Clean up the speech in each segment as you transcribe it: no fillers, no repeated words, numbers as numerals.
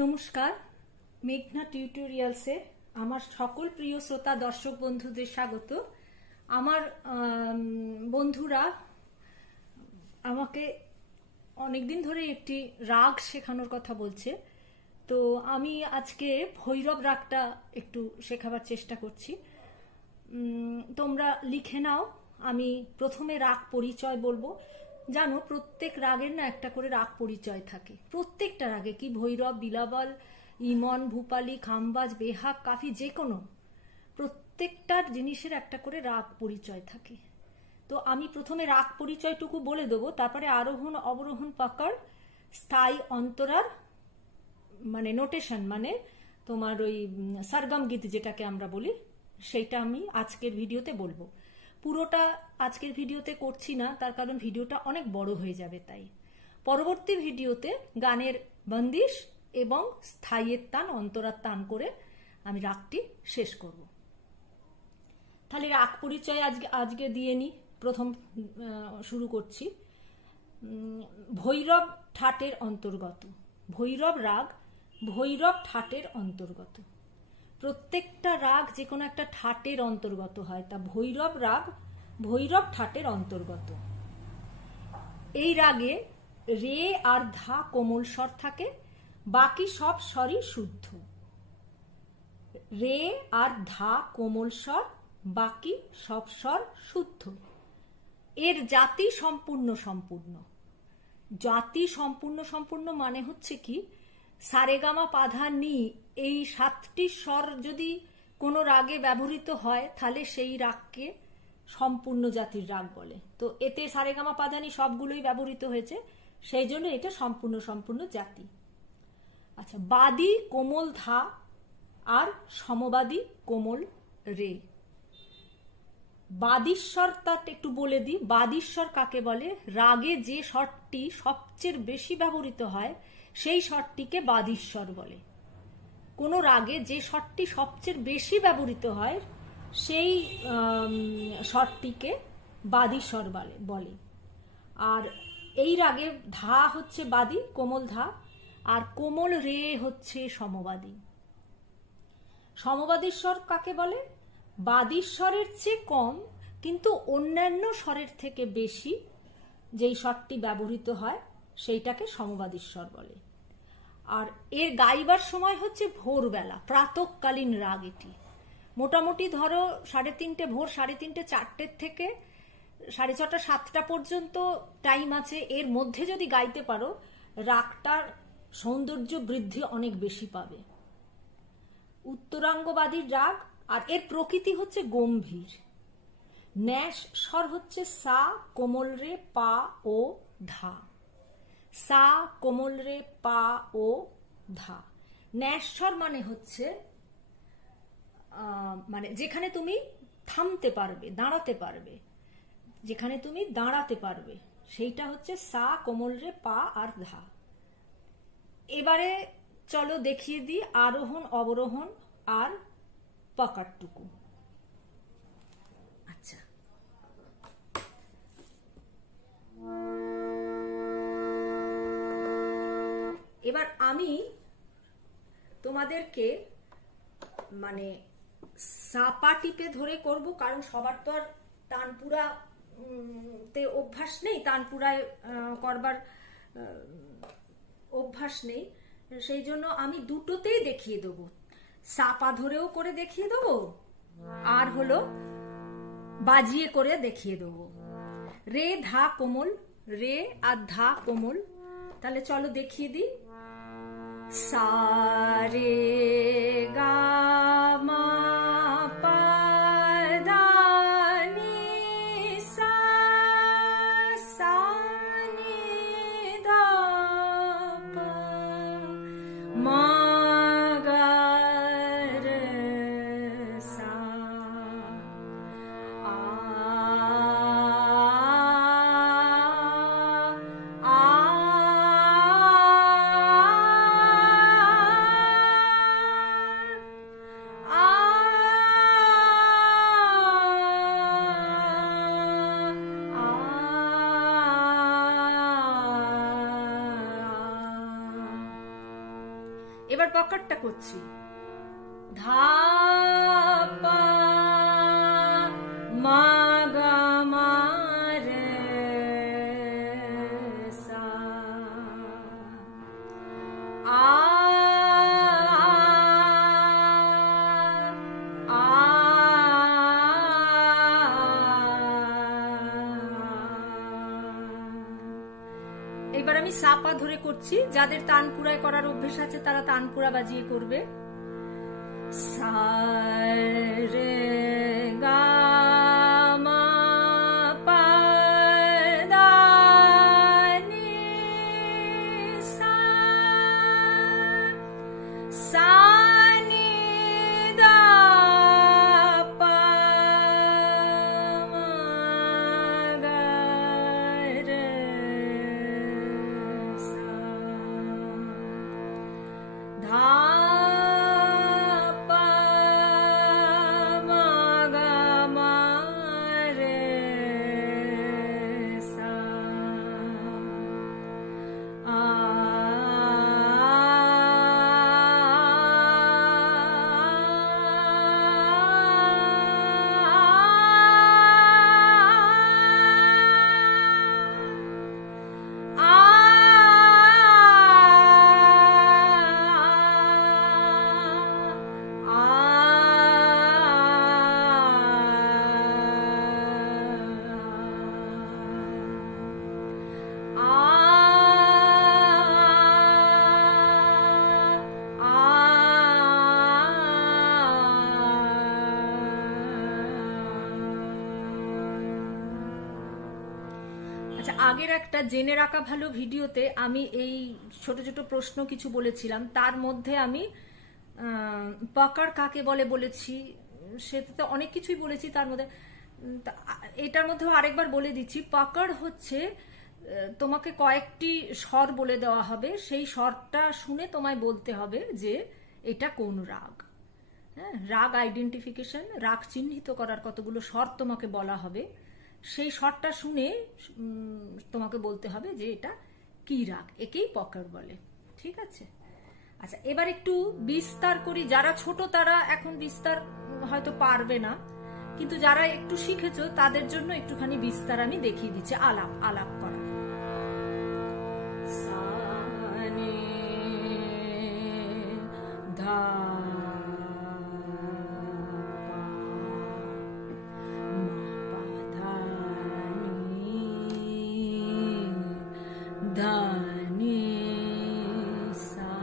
নমস্কার, মেঘনা টিউটোরিয়ালসে আমার সকল প্রিয় শ্রোতা দর্শক বন্ধুদের স্বাগত। আমার বন্ধুরা আমাকে অনেকদিন ধরে একটি রাগ শেখানোর কথা বলছে, তো আমি আজকে ভৈরব রাগটা একটু শেখাবার চেষ্টা করছি। তোমরা লিখে নাও। আমি প্রথমে রাগ পরিচয় বলবো। জানো, প্রত্যেক রাগের না একটা করে রাগ পরিচয় থাকে। প্রত্যেকটা রাগে, কি ভৈরব, বিলাবল, ইমন, ভূপালী, খামবাজ, বেহাগ, কাফি, যে কোনো প্রত্যেকটার জিনিসের একটা করে রাগ পরিচয় থাকে। তো আমি প্রথমে রাগ পরিচয়টুকু বলে দেবো, তারপরে আরোহণ, অবরোহণ, পাকড়, স্থায়ী, অন্তরার মানে নোটেশন, মানে তোমার ওই সরগম গীত যেটাকে আমরা বলি, সেইটা আমি আজকের ভিডিওতে বলবো। পুরোটা আজকের ভিডিওতে করছি না, তার কারণ ভিডিওটা অনেক বড় হয়ে যাবে। তাই পরবর্তী ভিডিওতে গানের বন্দিশ এবং স্থায়ীর তান, অন্তরার তান করে আমি রাগটি শেষ করব। তাহলে রাগ পরিচয় আজকে দিয়ে নি। প্রথম শুরু করছি। ভৈরব ঠাটের অন্তর্গত। ভৈরব রাগ ভৈরব ঠাটের অন্তর্গত। প্রত্যেকটা রাগ যে কোনো একটা ঠাটের অন্তর্গত হয়, তা ভৈরব রাগ ভৈরব ঠাটের অন্তর্গত। এই রাগে রে আর ধা কোমল স্বর থাকে, বাকি সব স্বরই শুদ্ধ। রে আর ধা কোমল স্বর, বাকি সব স্বর শুদ্ধ। এর জাতি সম্পূর্ণ সম্পূর্ণ। জাতি সম্পূর্ণ সম্পূর্ণ মানে হচ্ছে কি, সারেগামা পাধা নি, এই 7টি স্বর যদি কোনো রাগে ব্যবহৃত হয় তাহলে সেই রাগকে সম্পূর্ণ জাতির রাগ বলে। তো এতে সারেগামা পাধা নি সবগুলোই ব্যবহৃত হয়েছে, সেই জন্য এটা সম্পূর্ণ সম্পূর্ণ জাতি। আচ্ছা, বাদী কোমল ধা আর সমবাদী কোমল রে। বাদীস্বর তার একটু বলে দিই। বাদীস্বর কাকে বলে? রাগে যে স্বরটি সবচেয়ে বেশি ব্যবহৃত হয় সেই স্বরটিকে বাদীস্বর বলে। কোনো রাগে যে স্বরটি সবচেয়ে বেশি ব্যবহৃত হয় সেই স্বরটিকে বাদীস্বর বলে। আর এই রাগে ধা হচ্ছে বাদী, কোমল ধা, আর কোমল রে হচ্ছে সমবাদী। সমবাদী স্বর কাকে বলে? বাদীস্বরের চেয়ে কম কিন্তু অন্যান্য স্বরের থেকে বেশি যেই স্বরটি ব্যবহৃত হয় সেইটাকে সমবাদী স্বর বলে। আর এর গাইবার সময় হচ্ছে ভোরবেলা, প্রাতকালীন রাগ। এটি মোটামুটি ধরো 3:30, ভোর 3:30, 4টের থেকে 6:30, 7টা পর্যন্ত টাইম আছে। এর মধ্যে যদি গাইতে পারো, রাগটার সৌন্দর্য বৃদ্ধি অনেক বেশি পাবে। উত্তরাঙ্গবাদীর রাগ, আর এর প্রকৃতি হচ্ছে গম্ভীর। ন্যাস স্বর হচ্ছে সা, কোমল রে, পা ও ধা। সা, কোমল রে, পা ও ধা। ন্যাস স্বর মানে হচ্ছে মানে যেখানে তুমি থামতে পারবে, দাঁড়াতে পারবে, যেখানে তুমি দাঁড়াতে পারবে, সেইটা হচ্ছে সা, কোমল রে, পা আর ধা। এবারে চলো দেখিয়ে দিই আরোহণ, অবরোহণ আর পাকড়টুকু। আচ্ছা, এবার আমি তোমাদেরকে মানে সাপা টিপে ধরে করব, কারণ সবার তো আর তানপুরা তে অভ্যাস নেই, তানপুরায় করবার অভ্যাস নেই। সেই জন্য আমি দুটোতেই দেখিয়ে দেবো। সাপা ধরেও করে দেখিয়ে দেবো, আর হলো বাজিয়ে করে দেখিয়ে দেবো। রে ধা কোমল, রে আর ধা কোমল। তাহলে চলো দেখিয়ে দিই। সা রে গা মা পা ধা নি সা, সা নি ধা পা, মা গা রে সা, আ আ এবার পকেটটা করছি, ধা পা মা গা মা রে সা, আ এবার আমি সাপা ধরে করছি, যাদের তানপুরায় করার অভ্যেস আছে তারা তানপুরা বাজিয়ে করবে। সা রে গা মা পা দা নি সা, সা নি দা পা মা গা রে সা, ধা পা মা গা মা রে সা, আ আচ্ছা, আগের একটা জেনে রাখা ভালো ভিডিওতে আমি এই ছোট ছোট প্রশ্ন কিছু বলেছিলাম, তার মধ্যে আমি পাকার কাকে বলে বলেছি, সেটাতে অনেক কিছুই বলেছি। তার মধ্যে এটার মধ্যেও আরেকবার বলে দিচ্ছি, পাকার হচ্ছে তোমাকে কয়েকটি স্বর বলে দেওয়া হবে, সেই স্বরটা শুনে তোমায় বলতে হবে যে এটা কোন রাগ। হ্যাঁ, রাগ আইডেন্টিফিকেশন, রাগ চিহ্নিত করার কতগুলো স্বর তোমাকে বলা হবে, সেই স্বরটা শুনে তোমাকে বলতে হবে যে এটা কি রাগ, একেই পকার বলে। ঠিক আছে? আচ্ছা, এবার একটু বিস্তার করি। যারা ছোট তারা এখন বিস্তার হয়তো পারবে না, কিন্তু যারা একটু শিখেছো তাদের জন্য একটুখানি বিস্তার আমি দেখিয়ে দিচ্ছি, আলাপ আলাপ করা। সা নি ধা ধানি সা,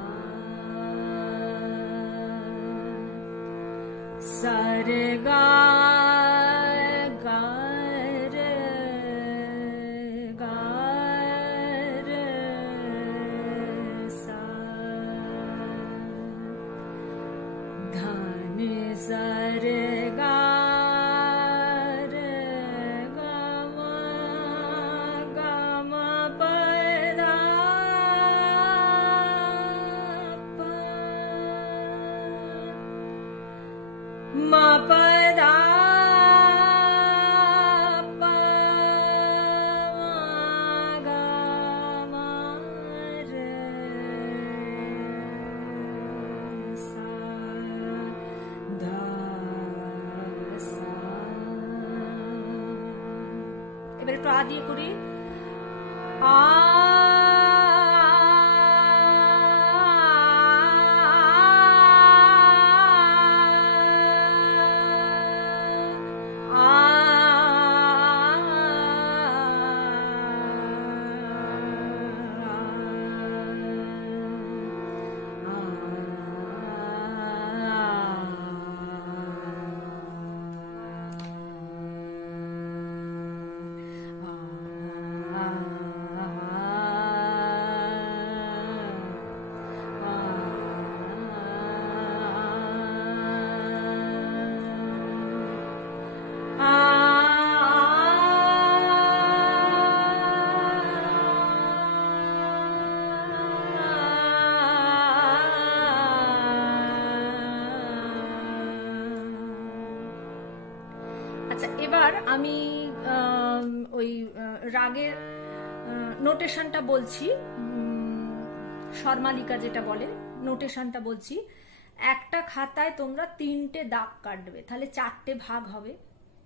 সা রে গা গা রে গা রে সা, ধানি সা রে গা ma pa da pa ma ga ma re sa da sa। এবার একটু আ দিয়ে করি, আ এবার আমি ওই রাগের নোটেশনটা বলছি, স্বরমালিকা যেটা বলে নোটেশনটা বলছি। একটা খাতায় তোমরা 3টে দাগ কাটবে, তাহলে 4টে ভাগ হবে।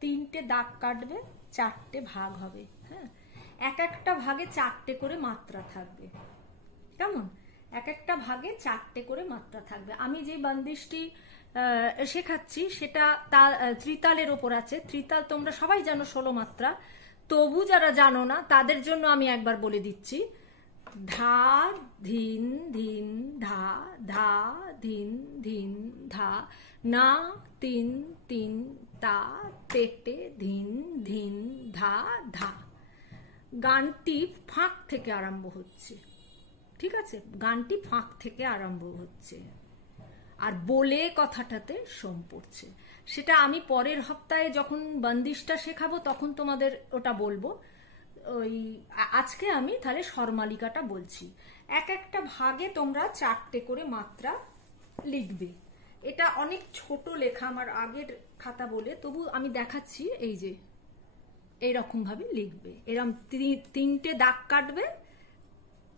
3টে দাগ কাটবে, 4টে ভাগ হবে। হ্যাঁ, এক একটা ভাগে 4টে করে মাত্রা থাকবে। কেমন? এক একটা ভাগে 4টে করে মাত্রা থাকবে। আমি যে বন্দিশটি শেখাচ্ছি সেটা ত্রিতালের ওপর আছে। ত্রিতাল তোমরা সবাই জানো 16 মাত্রা, তবু যারা জানো না তাদের জন্য আমি একবার বলে দিচ্ছি। ধা ধিন ধিন ধা, ধা ধিন ধিন ধা, না তিন তিন তা, তেটে ধিন ধিন ধা ধা। গানটি ফাঁক থেকে আরম্ভ হচ্ছে, ঠিক আছে? গানটি ফাঁক থেকে আরম্ভ হচ্ছে, আর বলে কথাটাতে সোম পড়ছে। সেটা আমি পরের সপ্তাহে যখন বন্দিশটা শেখাবো তখন তোমাদের ওটা বলবো। ওই আজকে আমি তাহলে স্বরমালিকাটা বলছি। এক একটা ভাগে তোমরা 4টে করে মাত্রা লিখবে। এটা অনেক ছোট লেখা আমার আগের খাতা বলে, তবু আমি দেখাচ্ছি। এই যে এইরকম ভাবে লিখবে, এরকম 3টে দাগ কাটবে,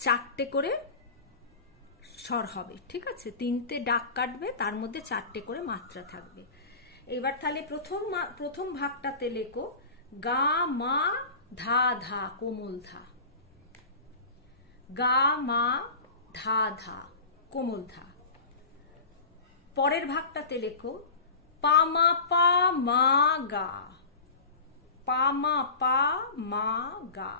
4টে করে স্বর হবে, ঠিক আছে? 3টে দাগ কাটবে, তার মধ্যে 4টে করে মাত্রা থাকবে। এবার তাহলে প্রথম ভাগটাতে লেখো গা মা ধা ধা কোমল ধা, গা মা ধা ধা কোমল ধা। পরের ভাগটাতে লেখো পা মা পা মা গা, পা মা পা মা গা।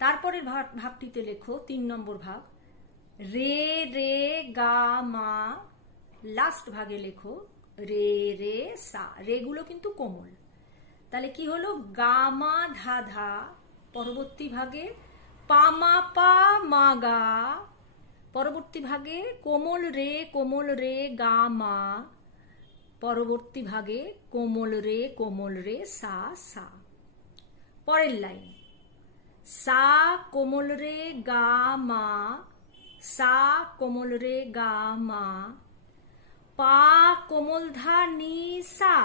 তারপরের ভাগটিতে লেখো 3 নম্বর ভাগ রে রে গা মা। লাস্ট ভাগে লেখো রে রে সা। রেগুলো কিন্তু কোমল। তাহলে কি হলো? গা মা ধা ধা, পরবর্তী ভাগে পা মা পা মা গা, পরবর্তী ভাগে কোমল রে গা মা, পরবর্তী ভাগে কোমল রে সা সা। পরের লাইন সা কোমল রে গা মা, সা কোমল রে গা মা, পা কোমল ধা নি সা,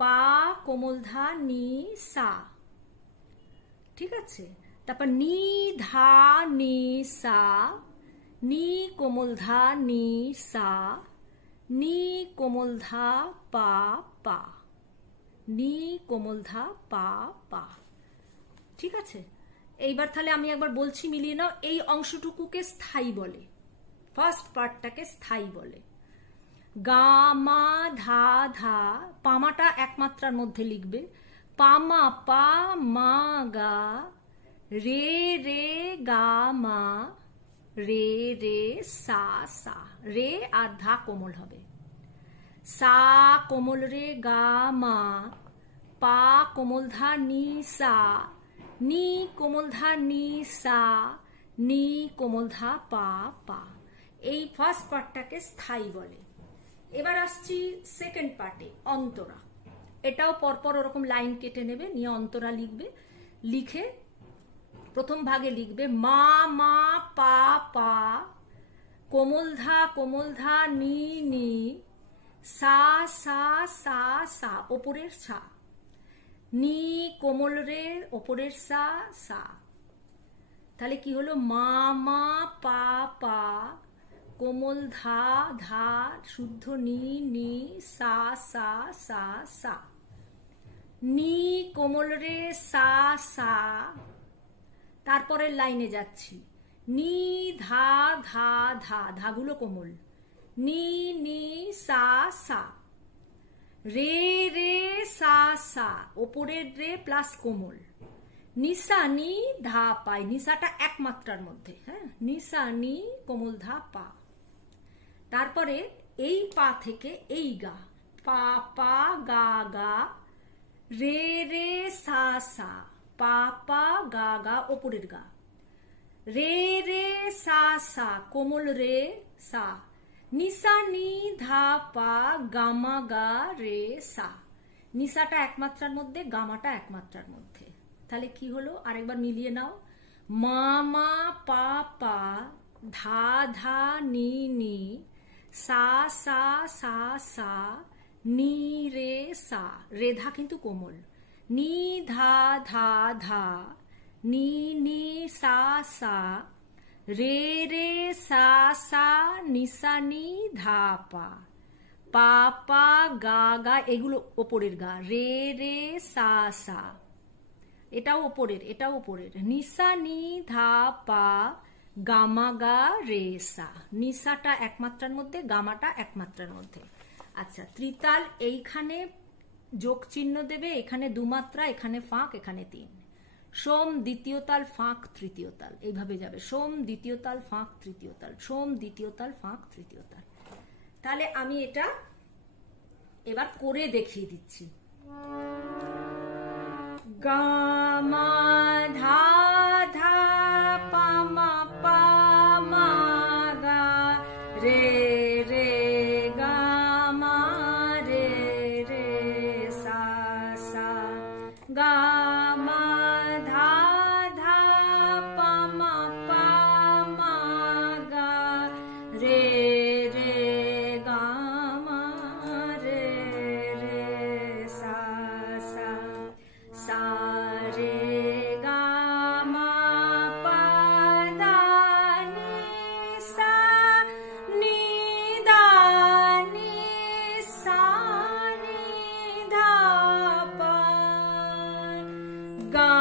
পা কোমল ধা নি সা, ঠিক আছে? তারপর নি ধা নি সা, নি কোমল ধা নি সা, নি কোমল ধা পা পা, নি কোমল ধা পা পা, ঠিক আছে? এইবার তাহলে আমি একবার বলছি, মিলিয়ে নাও। এই অংশটুকুকে স্থায়ী বলে, ফার্স্ট পার্টটাকে স্থায়ী বলে। গা মা ধা ধা, পামাটা একমাত্রার মধ্যে লিখবে, পামা পা মা গা, রে রে গা মা, রে রে সা সা। রে আর ধা কোমল হবে। সা কোমল রে গা মা, পা কোমল ধা নি সা, নি কোমল ধা নি সা, নি কোমল ধা পা পা। এই ফার্স্ট পার্টটাকে স্থায়ী বলে। এবার আসছি সেকেন্ড পার্টে, অন্তরা। এটাও পরপর ওরকম লাইন কেটে নেবে, নিয়ে অন্তরা লিখবে। লিখে প্রথম ভাগে লিখবে মা মা পা পা, কোমল ধা নি নি, সা সা সা সা, ওপরের সা, নি কোমল রে ওপরের সা সা। তাহলে কি হলো? মা মা পা পা, কোমল ধা ধা, শুদ্ধ নি নি, সা সা সা সা, নি কোমল রে সা সা। তারপরের লাইনে যাচ্ছি, নি ধা ধা ধা, ধাগুলো কোমল, নি নি সা সা, রে রে সা সা, ওপরের রে প্লাস কোমল, নিসা নি ধা পাই, নিসাটা এক মাত্রার মধ্যে, হ্যাঁ, নিসা নি কোমল ধা পা। তারপরে এই পা থেকে এই গা, পা পা গা গা, রে রে সা সা, পা পা গা গা, ওপরের গা, রে রে সা সা, কোমল রে সা, নিসা নি ধা পা, গামা গা রে সা। নিসাটা একমাত্রার মধ্যে, গামাটা একমাত্রার মধ্যে। তাহলে কি হলো? আরেকবার মিলিয়ে নাও। মা মা পা পা, ধা ধা নি নি, সা সা সা সা, নি রে সা। রেধা কিন্তু কোমল, নি ধা ধা ধা, নি নি সা সা, রে রে সা সা নিসা নি ধা পা, পা পা গা গা, এগুলো ওপরের গা, রে রে সা সা, এটাও ওপরের, এটাও ওপরের, নিসা নি ধা পা, গামা গা রে সা, নিসাটা একমাত্রার মধ্যে, গামাটা একমাত্রার মধ্যে। আচ্ছা, ত্রিতাল এইখানে যোগ চিহ্ন দেবে, এখানে দুমাত্রা, এখানে ফাঁক, এখানে 3। সোম দ্বিতীয় তাল ফাঁক তৃতীয় তাল, এইভাবে যাবে, সোম দ্বিতীয় তাল ফাঁক তৃতীয় তাল, সোম দ্বিতীয় তাল ফাঁক তৃতীয় তাল। তাহলে আমি এটা এবার করে দেখিয়ে দিচ্ছি। গা মা ধা ধা পা মা পা মা গা রে রে গা মা রে রে সা সা, গা মা ধা ধা পা মা পা মা গা রে রে গা মা রে রে সা সা, সা রে গা মা পা দা নি সা, নি দা নি সা নি ধা পা, গা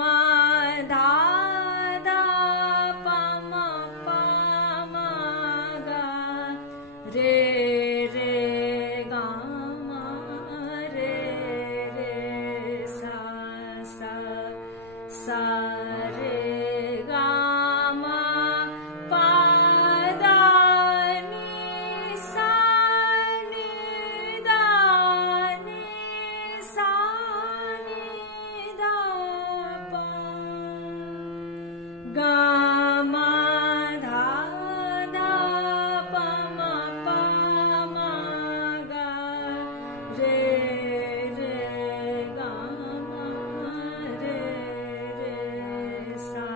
মা ধা ধা পা মা পা মা গা রে রে গা মা রে রে সা সা, সা রে গা মা পা দা নি সা নি দা নি সা নি ধা পা, গা মা ধা ধা পা মা পা মা গা রে রে গা মা রে রে সা।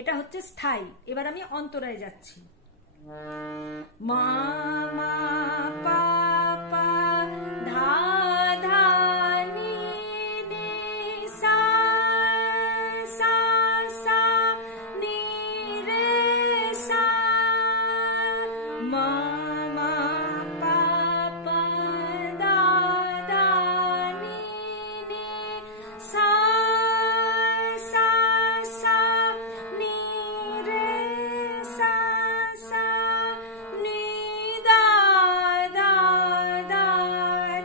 এটা হচ্ছে স্থায়ী। এবার আমি অন্তরায় যাচ্ছি। মা মা পা পা ধা ধা নি নি সা সা সা নি রে সা, মা মা পা পা ধা ধা নি নি সা সা সা নি রে সা সা, নি দা দা দা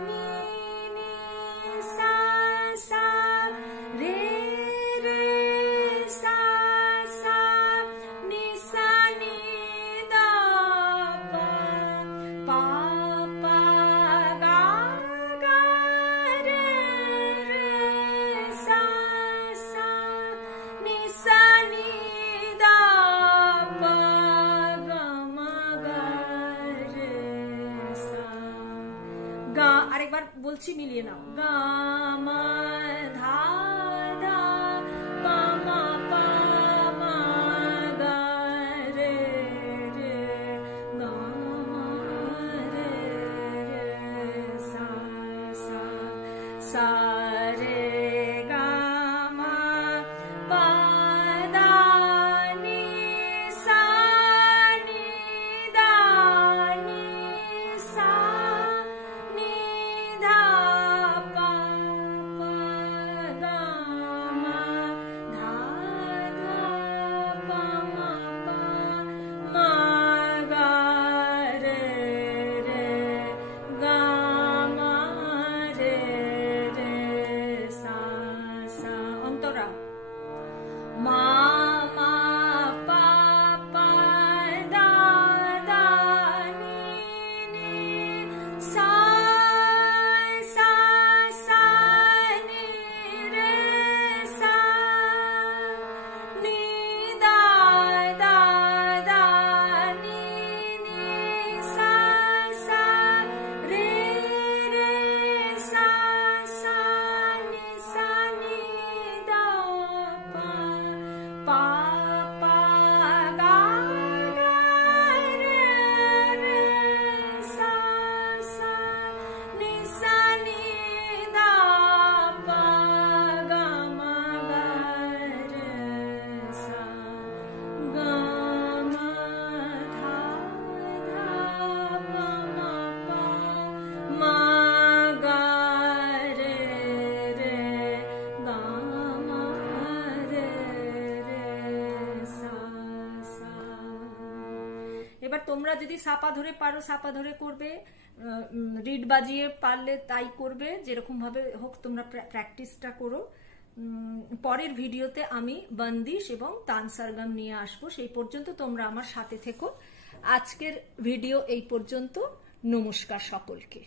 নি নি সা সা, রে রে সা সা নি সা নি দা পা, পা পা গা গা রে রে সা সা নি সা নি দা পা, গা মা গা রে সা। গা আরেকবার বলছি, মিলিয়ে নাও। গা মা ধা ধা পা মা পা মা গা রে রে গা মা রে রে সা সা, সা রে গা মা পা দা নি সা নি দা নি সা নি ধা পা পা, গা মা ধা ধা পা মা পা মা গা রে রে গা মা রে রে এবার তোমরা যদি সাপা ধরে পারো সাপা ধরে করবে, রিড বাজিয়ে পারলে তাই করবে, যেরকম ভাবে হোক তোমরা প্র্যাকটিসটা করো। পরের ভিডিওতে আমি বন্দিশ এবং তান সরগম নিয়ে আসবো, সেই পর্যন্ত তোমরা আমার সাথে থেকো। আজকের ভিডিও এই পর্যন্ত। নমস্কার সকলকে।